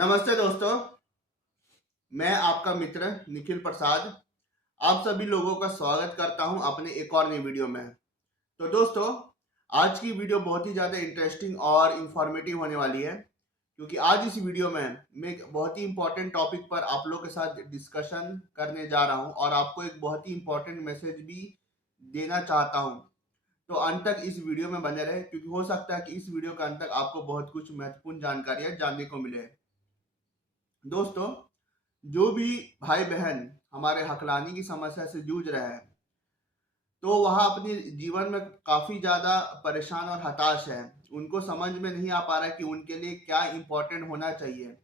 नमस्ते दोस्तों, मैं आपका मित्र निखिल प्रसाद आप सभी लोगों का स्वागत करता हूं अपने एक और नई वीडियो में। तो दोस्तों, आज की वीडियो बहुत ही ज़्यादा इंटरेस्टिंग और इंफॉर्मेटिव होने वाली है, क्योंकि आज इस वीडियो में मैं एक बहुत ही इंपॉर्टेंट टॉपिक पर आप लोगों के साथ डिस्कशन करने जा रहा हूं और आपको एक बहुत ही इंपॉर्टेंट मैसेज भी देना चाहता हूं। तो अंत तक इस वीडियो में बने रहे, क्योंकि हो सकता है कि इस वीडियो के अंत तक आपको बहुत कुछ महत्वपूर्ण जानकारियां जानने को मिले। दोस्तों, जो भी भाई बहन हमारे हकलानी की समस्या से जूझ रहे हैं, तो वह अपने जीवन में काफी ज्यादा परेशान और हताश है। उनको समझ में नहीं आ पा रहा है कि उनके लिए क्या इंपॉर्टेंट होना चाहिए।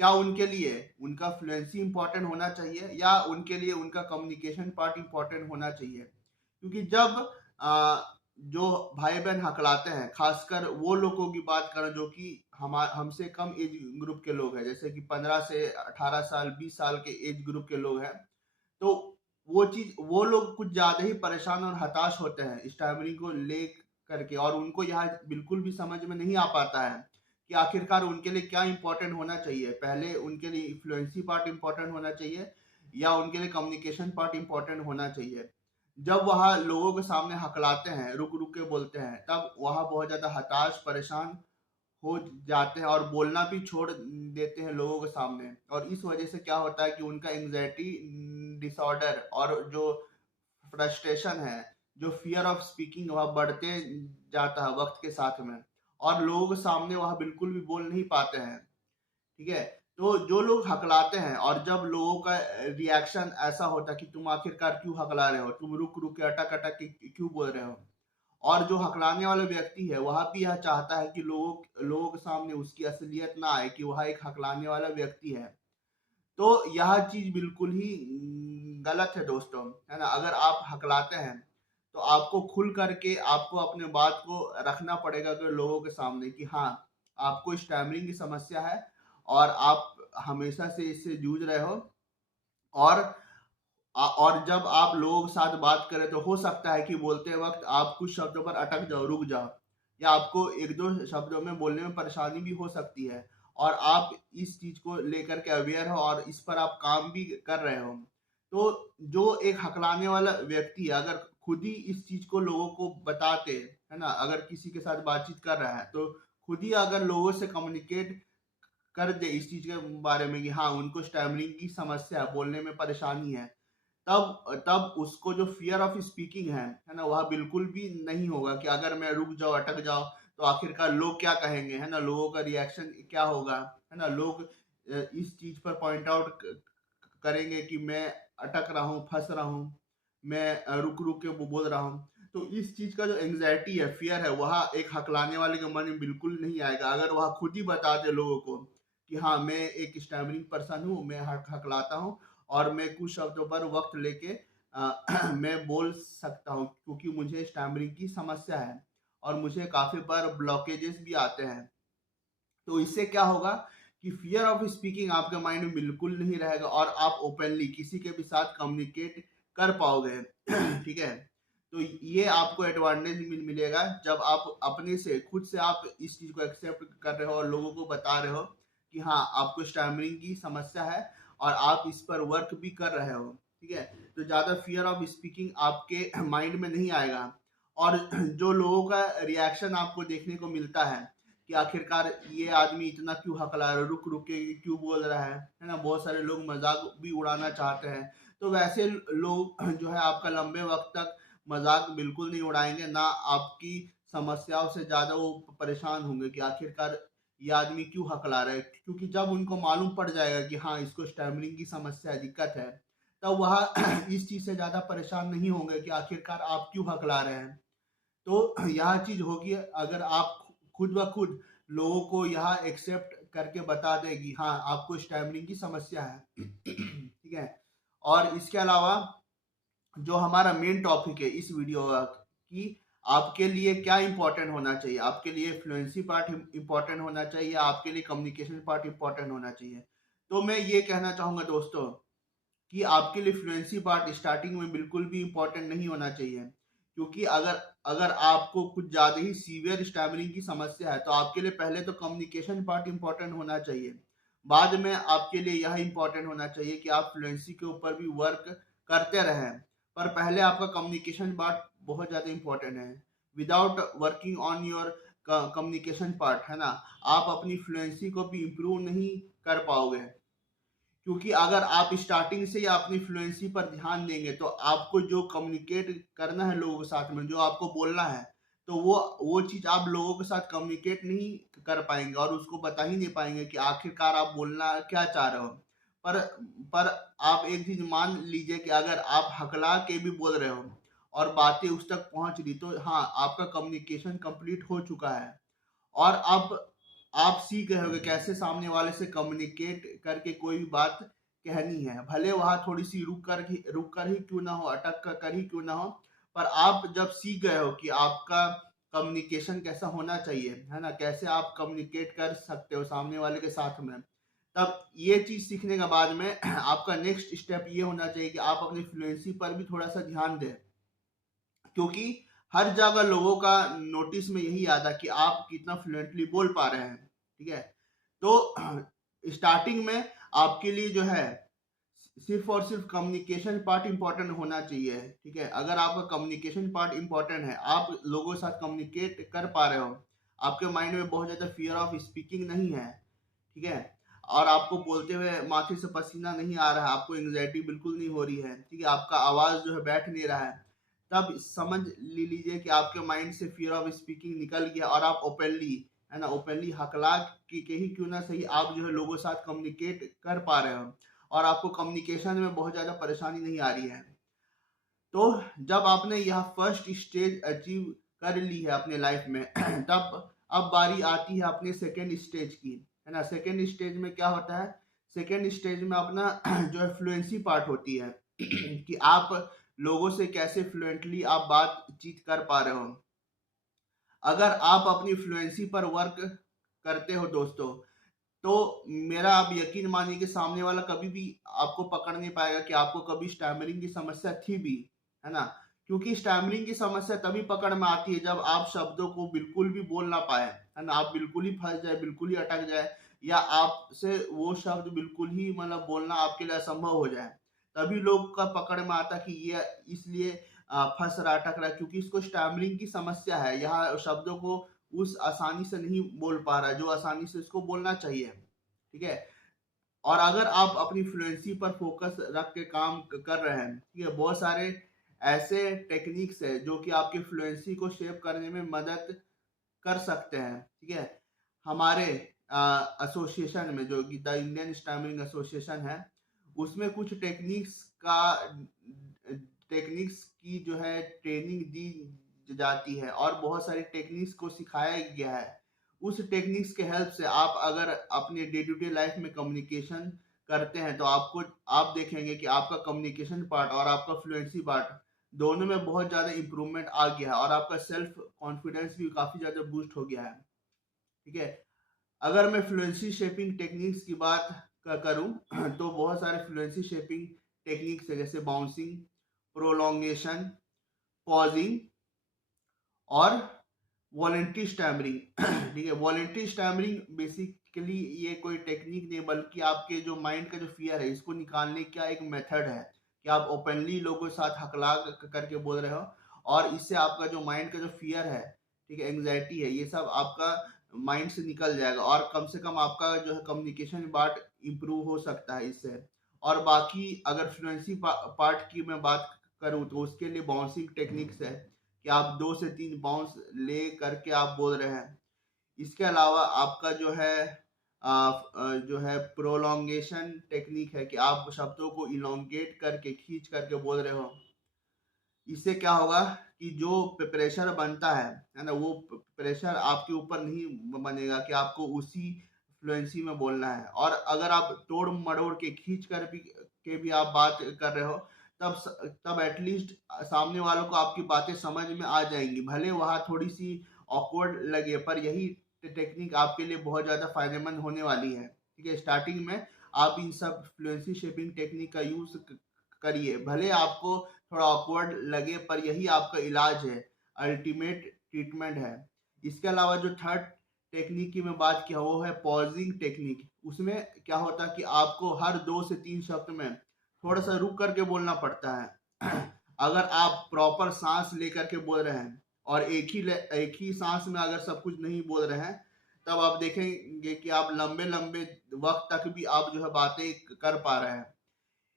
क्या उनके लिए उनका फ्लुएंसी इंपॉर्टेंट होना चाहिए या उनके लिए उनका कम्युनिकेशन पार्ट इंपॉर्टेंट होना चाहिए। क्योंकि जब जो भाई बहन हकलाते हैं, खासकर वो लोगों की बात करें जो कि हमसे कम एज ग्रुप के लोग हैं, जैसे कि 15 से 18 साल 20 साल के एज ग्रुप के लोग हैं, तो वो लोग कुछ ज्यादा ही परेशान और हताश होते हैं स्टैमरिंग को ले करके, और उनको यह बिल्कुल भी समझ में नहीं आ पाता है कि आखिरकार उनके लिए क्या इंपॉर्टेंट होना चाहिए। पहले उनके लिए फ्लुएंसी पार्ट इंपॉर्टेंट होना चाहिए या उनके लिए कम्युनिकेशन पार्ट इंपॉर्टेंट होना चाहिए। जब वह लोगों के सामने हकलाते हैं, रुक रुक के बोलते हैं, तब वह बहुत ज्यादा हताश परेशान हो जाते हैं और बोलना भी छोड़ देते हैं लोगों के सामने। और इस वजह से क्या होता है कि उनका एंग्जाइटी डिसऑर्डर और जो फ्रस्ट्रेशन है, जो फियर ऑफ स्पीकिंग, वह बढ़ते जाता है वक्त के साथ में, और लोगों के सामने वह बिल्कुल भी बोल नहीं पाते हैं। ठीक है। तो जो लोग हकलाते हैं और जब लोगों का रिएक्शन ऐसा होता है कि तुम आखिरकार क्यों हकला रहे हो, तुम रुक रुक के अटक अटक के क्यों बोल रहे हो, और जो हकलाने वाला व्यक्ति है वह भी यह चाहता है कि लोगों के सामने उसकी असलियत ना आए कि वह एक हकलाने वाला व्यक्ति है। तो यह चीज बिल्कुल ही गलत है दोस्तों, है ना। अगर आप हकलाते हैं तो आपको खुल करके आपको अपने बात को रखना पड़ेगा कि लोगों के सामने कि हाँ, आपको स्टैमरिंग की समस्या है और आप हमेशा से इससे जूझ रहे हो। और और जब आप लोगों के साथ बात करें तो हो सकता है कि बोलते वक्त आप कुछ शब्दों पर अटक जाओ, रुक जाओ, या आपको एक दो शब्दों में बोलने में परेशानी भी हो सकती है, और आप इस चीज को लेकर के अवेयर हो और इस पर आप काम भी कर रहे हो। तो जो एक हकलाने वाला व्यक्ति है, अगर खुद ही इस चीज को लोगों को बताते, है ना, अगर किसी के साथ बातचीत कर रहा है तो खुद ही अगर लोगों से कम्युनिकेट कर दे इस चीज के बारे में कि हाँ, उनको स्टैमरिंग की समस्या है, बोलने में परेशानी है, तब तब उसको जो फियर ऑफ स्पीकिंग है ना, वह बिल्कुल भी नहीं होगा कि अगर मैं रुक जाऊं, अटक जाऊं, तो आखिरकार लोग क्या कहेंगे, है ना, लोगों का रिएक्शन क्या होगा, है ना। लोग इस चीज पर पॉइंट आउट करेंगे कि मैं अटक रहा हूँ, फंस रहा हूँ, मैं रुक रुक के बोल रहा हूँ। तो इस चीज का जो एंग्जाइटी है, फियर है, वह एक हकलाने वाले के मन में बिल्कुल नहीं आएगा अगर वह खुद ही बता दे लोगों को कि हाँ, मैं एक स्टैमरिंग पर्सन हूँ, मैं हकलाता हूँ और मैं कुछ शब्दों पर वक्त लेके मैं बोल सकता हूँ, क्योंकि मुझे स्टैमरिंग की समस्या है और मुझे काफी बार ब्लॉकेजेस भी आते हैं। तो इससे क्या होगा कि फियर ऑफ स्पीकिंग आपके माइंड में बिल्कुल नहीं रहेगा और आप ओपनली किसी के भी साथ कम्युनिकेट कर पाओगे। ठीक है। तो ये आपको एडवांटेज मिलेगा जब आप अपने से खुद से आप इस चीज को एक्सेप्ट कर रहे हो और लोगों को बता रहे हो कि हाँ, आपको स्टैमरिंग की समस्या है और आप इस पर वर्क भी कर रहे हो। ठीक है। तो ज्यादा फियर ऑफ स्पीकिंग आपके माइंड में नहीं आएगा। और जो लोगों का रिएक्शन आपको देखने को मिलता है कि आखिरकार ये आदमी इतना क्यों हकला रहा है, रुक रुक के क्यों बोल रहा है ना। बहुत सारे लोग मजाक भी उड़ाना चाहते हैं, तो वैसे लोग जो है आपका लंबे वक्त तक मजाक बिल्कुल नहीं उड़ाएंगे ना, आपकी समस्याओं से ज्यादा वो परेशान होंगे कि आखिरकार ये आदमी क्यों हकला रहा है। क्योंकि जब उनको मालूम पड़ जाएगा कि हाँ, इसको स्टैमरिंग की समस्या है, दिक्कत है, तब वह इस चीज से ज्यादा परेशान नहीं होंगे कि आखिरकार आप क्यों हकला रहे हैं। तो यह चीज होगी अगर आप खुद ब खुद लोगों को यह एक्सेप्ट करके बता दे कि हाँ, आपको स्टैमरिंग की समस्या है। ठीक है। और इसके अलावा जो हमारा मेन टॉपिक है इस वीडियो का कि आपके लिए क्या इंपॉर्टेंट होना चाहिए, आपके लिए फ्लुएंसी पार्ट इंपॉर्टेंट होना चाहिए, आपके लिए कम्युनिकेशन पार्ट इंपॉर्टेंट होना चाहिए। तो मैं ये कहना चाहूंगा दोस्तों कि आपके लिए फ्लुएंसी पार्ट स्टार्टिंग में बिल्कुल भी इंपॉर्टेंट नहीं होना चाहिए। क्योंकि अगर अगर आपको कुछ ज्यादा ही सीवियर स्टैमरिंग की समस्या है तो आपके लिए पहले तो कम्युनिकेशन पार्ट इंपॉर्टेंट होना चाहिए। बाद में आपके लिए यह इंपॉर्टेंट होना चाहिए कि आप फ्लुएंसी के ऊपर भी वर्क करते रहें, पर पहले आपका कम्युनिकेशन पार्ट बहुत ज़्यादा इंपॉर्टेंट है। Without working on your communication part, है ना, आप अपनी फ्लुएंसी को भी इम्प्रूव नहीं कर पाओगे। क्योंकि अगर आप स्टार्टिंग से ही अपनी फ्लुएंसी पर ध्यान देंगे तो आपको जो कम्युनिकेट करना है लोगों के साथ में, जो आपको बोलना है, तो वो चीज आप लोगों के साथ कम्युनिकेट नहीं कर पाएंगे और उसको बता ही नहीं पाएंगे कि आखिरकार आप बोलना क्या चाह रहे हो। पर पर आप एक चीज मान लीजिए कि अगर आप हकला के भी बोल रहे हो और बातें उस तक पहुंच रही, तो हाँ, आपका कम्युनिकेशन कंप्लीट हो चुका है। और अब आप सीख गए होंगे कैसे सामने वाले से कम्युनिकेट करके कोई भी बात कहनी है, भले वहां थोड़ी सी रुक कर ही क्यों ना हो, अटक कर ही क्यों ना हो। पर आप जब सीख गए हो कि आपका कम्युनिकेशन कैसा होना चाहिए, है ना, कैसे आप कम्युनिकेट कर सकते हो सामने वाले के साथ में, तब ये चीज सीखने के बाद में आपका नेक्स्ट स्टेप ये होना चाहिए कि आप अपनी फ्लुएंसी पर भी थोड़ा सा ध्यान दें। क्योंकि हर जगह लोगों का नोटिस में यही आता कि आप कितना फ्लुएंटली बोल पा रहे हैं। ठीक है, तो स्टार्टिंग में आपके लिए जो है सिर्फ और सिर्फ कम्युनिकेशन पार्ट इंपॉर्टेंट होना चाहिए। ठीक है, अगर आपका कम्युनिकेशन पार्ट इंपॉर्टेंट है, आप लोगों के साथ कम्युनिकेट कर पा रहे हो, आपके माइंड में बहुत ज्यादा फियर ऑफ स्पीकिंग नहीं है, ठीक है, और आपको बोलते हुए माथे से पसीना नहीं आ रहा है, आपको एंग्जाइटी बिल्कुल नहीं हो रही है, ठीक है, आपका आवाज जो है बैठ नहीं रहा है, तब समझ लीजिए कि आपके माइंड से फियर ऑफ स्पीकिंग निकल गया और आप ओपनली, है ना, ओपनली हकला के ही क्यों ना सही, आप जो है लोगों के साथ कम्युनिकेट कर पा रहे हो और आपको कम्युनिकेशन में बहुत ज्यादा परेशानी नहीं आ रही है। तो जब आपने यह फर्स्ट स्टेज अचीव कर ली है अपने लाइफ में तब अब बारी आती है अपने सेकेंड स्टेज की, है ना। सेकेंड स्टेज में क्या होता है, सेकेंड स्टेज में अपना जो है फ्लुएंसी पार्ट होती है कि आप लोगों से कैसे फ्लुएंटली आप बातचीत कर पा रहे हो। अगर आप अपनी फ्लुएंसी पर वर्क करते हो दोस्तों, तो मेरा आप यकीन मानिए कि सामने वाला कभी भी आपको पकड़ नहीं पाएगा कि आपको कभी स्टैमरिंग की समस्या थी भी, है ना। क्योंकि स्टैमरिंग की समस्या तभी पकड़ में आती है जब आप शब्दों को बिल्कुल भी बोल ना पाए, है ना, आप बिल्कुल ही फंस जाए, बिल्कुल ही अटक जाए, या आपसे वो शब्द बिल्कुल ही मतलब बोलना आपके लिए असंभव हो जाए, तभी लोग का पकड़ में आता कि ये इसलिए फंस रहा, अटक रहा, क्योंकि इसको स्टैमरिंग की समस्या है, यहाँ शब्दों को उस आसानी से नहीं बोल पा रहा है जो आसानी से इसको बोलना चाहिए। ठीक है, और अगर आप अपनी फ्लुएंसी पर फोकस रख के काम कर रहे हैं, ठीक है, बहुत सारे ऐसे टेक्निक्स है जो कि आपकी फ्लुएंसी को शेप करने में मदद कर सकते हैं। ठीक है, हमारे एसोसिएशन में जो कि द इंडियन स्टैमरिंग एसोसिएशन है, उसमें कुछ टेक्निक्स की जो है ट्रेनिंग दी जाती है और बहुत सारी टेक्निक्स को सिखाया गया है। उस टेक्निक्स के हेल्प से आप अगर अपने डे टू डे लाइफ में कम्युनिकेशन करते हैं तो आप देखेंगे कि आपका कम्युनिकेशन पार्ट और आपका फ्लुएंसी पार्ट दोनों में बहुत ज़्यादा इंप्रूवमेंट आ गया है और आपका सेल्फ कॉन्फिडेंस भी काफ़ी ज़्यादा बूस्ट हो गया है। ठीक है, अगर मैं फ्लुएंसी शेपिंग टेक्निक्स की बात करूं तो बहुत सारे फ्लुएंसी शेपिंग टेक्निक्स है, जैसे बाउंसिंग, प्रोलोंगेशन, पॉजिंग और वॉलेंटरी स्टैमरिंग। ठीक है, वॉलेंटरी स्टैमरिंग बेसिकली ये कोई टेक्निक नहीं बल्कि आपके जो माइंड का जो फियर है इसको निकालने का एक मेथड है कि आप ओपनली लोगों के साथ हकला करके बोल रहे हो और इससे आपका जो माइंड का जो फियर है, ठीक है, एंग्जाइटी है, ये सब आपका माइंड से निकल जाएगा और कम से कम आपका जो है कम्युनिकेशन पार्ट इम्प्रूव हो सकता है इससे। और बाकी अगर फ्लुएंसी पार्ट की मैं बात करूँ तो उसके लिए बाउंसिंग टेक्निक्स है कि आप 2 से 3 बाउंस ले करके आप बोल रहे हैं। इसके अलावा आपका जो है प्रोलोंगेशन टेक्निक है कि आप शब्दों को इलोंगेट करके खींच करके बोल रहे हो। इससे क्या होगा कि जो प्रेशर बनता है ना, वो प्रेशर आपके ऊपर नहीं बनेगा कि आपको उसी फ्लुएंसी में बोलना है। और अगर आप तोड़ मड़ोड़ के खींच कर भी आप बात कर रहे हो, तब एटलीस्ट सामने वालों को आपकी बातें समझ में आ जाएंगी, भले वहाँ थोड़ी सी ऑकवर्ड लगे, पर यही टेक्निक आपके लिए बहुत ज़्यादा फायदेमंद होने वाली है। ठीक है, स्टार्टिंग में आप इन सब फ्लुएंसी शेपिंग टेक्निक का यूज करिए, भले आपको थोड़ा ऑकवर्ड लगे, पर यही आपका इलाज है, अल्टीमेट ट्रीटमेंट है। इसके अलावा जो थर्ड टेक्निक की मैं बात किया वो है पॉजिंग टेक्निक। उसमें क्या होता है कि आपको हर 2 से 3 शब्द में थोड़ा सा रुक करके बोलना पड़ता है। अगर आप प्रॉपर सांस लेकर के बोल रहे हैं और एक ही सांस में अगर सब कुछ नहीं बोल रहे हैं, तब आप देखेंगे कि आप लंबे लंबे वक्त तक भी आप जो है बातें कर पा रहे हैं।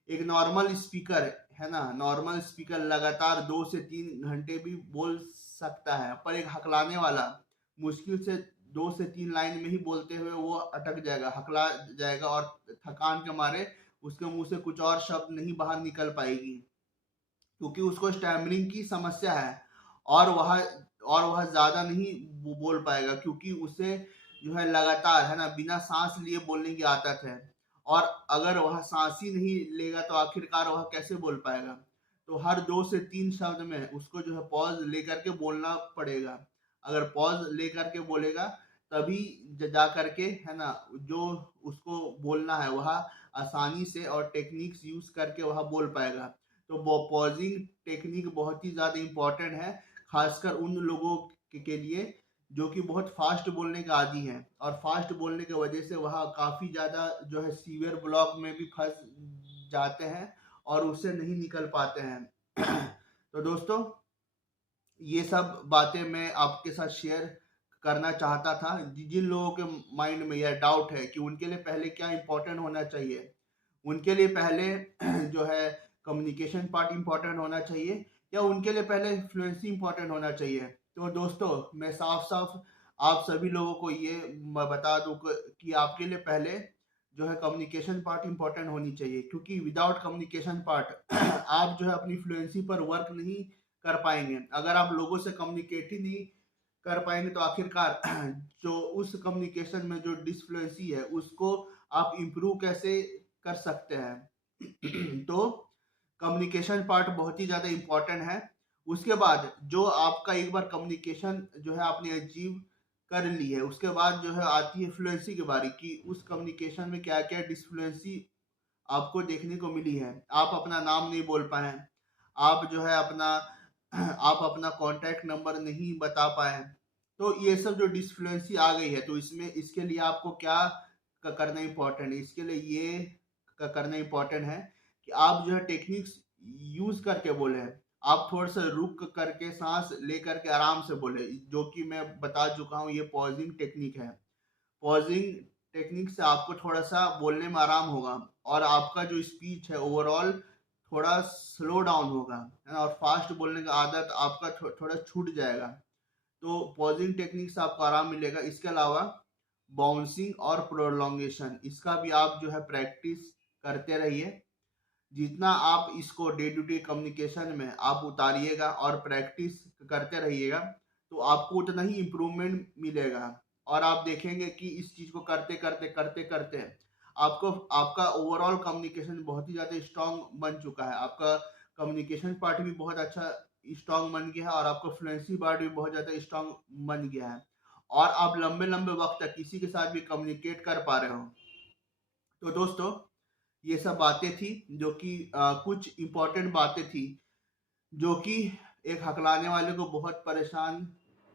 एक नॉर्मल स्पीकर है ना, नॉर्मल स्पीकर लगातार 2 से 3 घंटे भी बोल सकता है, पर एक हकलाने वाला मुश्किल से 2 से 3 लाइन में ही बोलते हुए वो अटक जाएगा, हकला जाएगा और थकान के मारे उसके मुंह से कुछ और शब्द नहीं बाहर निकल पाएगी, क्योंकि उसको स्टैमरिंग की समस्या है। और वह ज्यादा नहीं बोल पाएगा, क्योंकि उसे जो है लगातार है ना बिना सांस लिए बोलने की आदत है। और अगर वह सांस ही नहीं लेगा तो आखिरकार वह कैसे बोल पाएगा। तो हर 2 से 3 शब्द में उसको जो है पॉज लेकर के बोलना पड़ेगा। अगर पॉज लेकर के बोलेगा तभी जा करके है ना जो उसको बोलना है वह आसानी से और टेक्निक्स यूज करके वह बोल पाएगा। तो पॉजिंग टेक्निक बहुत ही ज्यादा इंपॉर्टेंट है, खासकर उन लोगों के लिए जो कि बहुत फास्ट बोलने का आदी है, और फास्ट बोलने की वजह से वह काफी ज्यादा जो है सीवियर ब्लॉक में भी फंस जाते हैं और उससे नहीं निकल पाते हैं। तो दोस्तों, ये सब बातें मैं आपके साथ शेयर करना चाहता था। जिन लोगों के माइंड में यह डाउट है कि उनके लिए पहले क्या इंपॉर्टेंट होना चाहिए, उनके लिए पहले जो है कम्युनिकेशन पार्ट इंपॉर्टेंट होना चाहिए या उनके लिए पहले फ्लुएंसी इंपॉर्टेंट होना चाहिए। तो दोस्तों, मैं साफ साफ आप सभी लोगों को ये बता दूं कि आपके लिए पहले जो है कम्युनिकेशन पार्ट इंपॉर्टेंट होनी चाहिए, क्योंकि विदाउट कम्युनिकेशन पार्ट आप जो है अपनी फ्लुएंसी पर वर्क नहीं कर पाएंगे। अगर आप लोगों से कम्युनिकेट ही नहीं कर पाएंगे तो आखिरकार जो उस कम्युनिकेशन में जो डिसफ्लुएंसी है उसको आप इम्प्रूव कैसे कर सकते हैं। तो कम्युनिकेशन पार्ट बहुत ही ज्यादा इंपॉर्टेंट है। उसके बाद जो आपका एक बार कम्युनिकेशन जो है आपने अचीव कर ली है, उसके बाद जो है आती है फ्लुएंसी की बारी कि उस कम्युनिकेशन में क्या क्या डिसफ्लुएंसी आपको देखने को मिली है। आप अपना नाम नहीं बोल पाए, आप जो है अपना कॉन्टैक्ट नंबर नहीं बता पाए। तो ये सब जो डिसफ्लुएंसी आ गई है, तो इसके लिए आपको क्या करना इंपॉर्टेंट है, इसके लिए ये करना इंपॉर्टेंट है कि आप जो है टेक्निक्स यूज करके बोले। आप थोड़ा सा रुक करके सांस ले करके आराम से बोले, जो कि मैं बता चुका हूँ, ये पॉजिंग टेक्निक है। पॉजिंग टेक्निक से आपको थोड़ा सा बोलने में आराम होगा और आपका जो स्पीच है ओवरऑल थोड़ा स्लो डाउन होगा, है ना, और फास्ट बोलने का आदत आपका थोड़ा छूट जाएगा। तो पॉजिंग टेक्निक से आपको आराम मिलेगा। इसके अलावा बाउंसिंग और प्रोलॉन्गेशन, इसका भी आप जो है प्रैक्टिस करते रहिए। जितना आप इसको डे टू डे कम्युनिकेशन में आप उतारिएगा और प्रैक्टिस करते रहिएगा, तो आपको उतना ही इम्प्रूवमेंट मिलेगा। और आप देखेंगे कि इस चीज को करते करते करते करते आपको आपका ओवरऑल कम्युनिकेशन बहुत ही ज्यादा स्ट्रांग बन चुका है। आपका कम्युनिकेशन पार्ट भी बहुत अच्छा स्ट्रांग बन गया है और आपका फ्लुएंसी पार्ट भी बहुत ज्यादा स्ट्रांग बन गया है, और आप लंबे लंबे वक्त तक किसी के साथ भी कम्युनिकेट कर पा रहे हो। तो दोस्तों, ये सब बातें थी जो कि कुछ इम्पोर्टेंट बातें थी जो कि एक हकलाने वाले को बहुत परेशान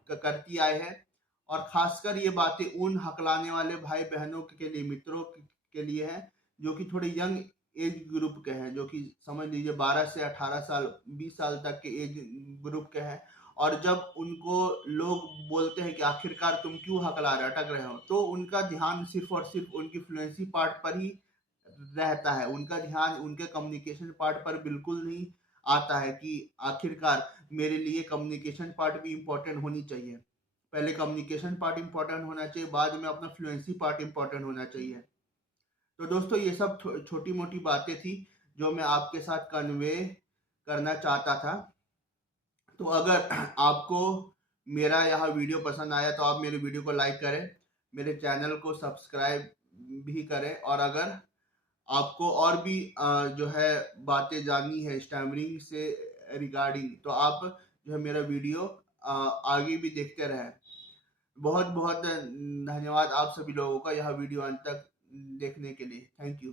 करती आए है। और खासकर ये बातें उन हकलाने वाले भाई बहनों के लिए, मित्रों के लिए है जो कि थोड़े यंग एज ग्रुप के हैं, जो कि समझ लीजिए 12 से 18 साल 20 साल तक के एज ग्रुप के हैं। और जब उनको लोग बोलते हैं कि आखिरकार तुम क्यों हकला रहे अटक रहे हो, तो उनका ध्यान सिर्फ और सिर्फ उनकी फ्लुएंसी पार्ट पर ही रहता है। उनका ध्यान उनके कम्युनिकेशन पार्ट पर बिल्कुल नहीं आता है कि आखिरकार मेरे लिए कम्युनिकेशन पार्ट भी इंपॉर्टेंट होनी चाहिए। पहले कम्युनिकेशन पार्ट इंपॉर्टेंट होना चाहिए, बाद में अपना फ्लुएंसी पार्ट इंपॉर्टेंट होना चाहिए। तो दोस्तों, ये सब छोटी मोटी बातें थी जो मैं आपके साथ कन्वे करना चाहता था। तो अगर आपको मेरा यह वीडियो पसंद आया तो आप मेरे वीडियो को लाइक करें, मेरे चैनल को सब्सक्राइब भी करें, और अगर आपको और भी जो है बातें जाननी है स्टैमरिंग से रिगार्डिंग, तो आप जो है मेरा वीडियो आगे भी देखते रहें। बहुत बहुत धन्यवाद आप सभी लोगों का यह वीडियो अंत तक देखने के लिए। Thank you.